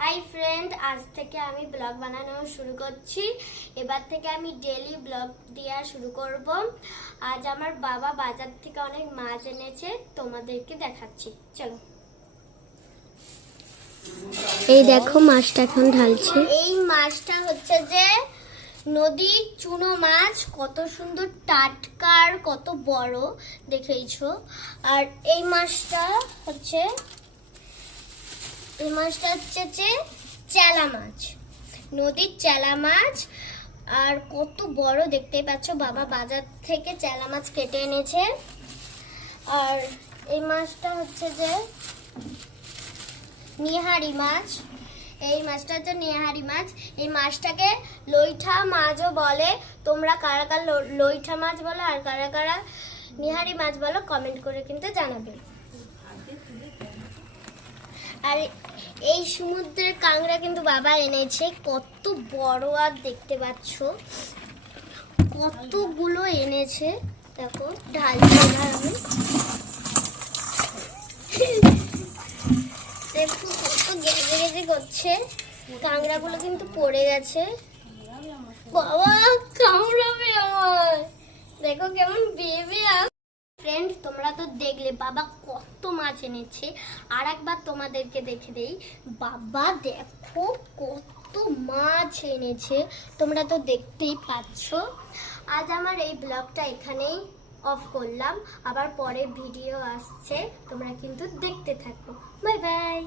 Hi friend, আজ থেকে আমি ব্লগ বানানো শুরু করছি। এবার থেকে আমি ডেইলি ব্লগ দেওয়া শুরু করব। আজ আমার বাবা বাজার থেকে অনেক মাছ এনেছে, তোমাদেরকে দেখাচ্ছি, চলো। এই দেখো মাছটা এখন ঢালছে। এই মাছটা হচ্ছে যে নদীর চুনো মাছ, কত সুন্দর টাটকা আর কত বড় দেখেইছো। আর এই মাছটা হচ্ছে যে চেলা মাছ, নদীর চেলা মাছ। আর কত বড় দেখতেই পাচ্ছ, বাবা বাজার থেকে চেলা মাছ কেটে এনেছে। আর এই মাছটা হচ্ছে যে নিহারি মাছ। এই মাছটা হচ্ছে নিহারি মাছ। এই মাছটাকে লইঠা মাছও বলে। তোমরা কারা কারা লইঠা মাছ বলো আর কারা কারা নিহারি মাছ বলো কমেন্ট করে কিন্তু জানাবে। আর এই সমুদ্রের কাঁকড়া কিন্তু বাবা এনেছে, কত বড় আর দেখতে পাচ্ছ কতগুলো এনেছে। দেখো ঢালছি আমি, দেখো কত গেজে গেজে করছে। কাঁকড়াগুলো কিন্তু পড়ে গেছে। বাবা কামড়াবে আমার, দেখো কেমন বেবে। ফ্রেন্ড, তোমরা তো দেখলে বাবা কত মাছ এনেছে। আর একবার তোমাদেরকে দেখে দেই, বাবা দেখো কত মাছ এনেছে, তোমরা তো দেখতেই পাচ্ছ। আজ আমার এই ব্লগটা এখানেই অফ করলাম, আবার পরে ভিডিও আসছে, তোমরা কিন্তু দেখতে থাকো। Bye bye.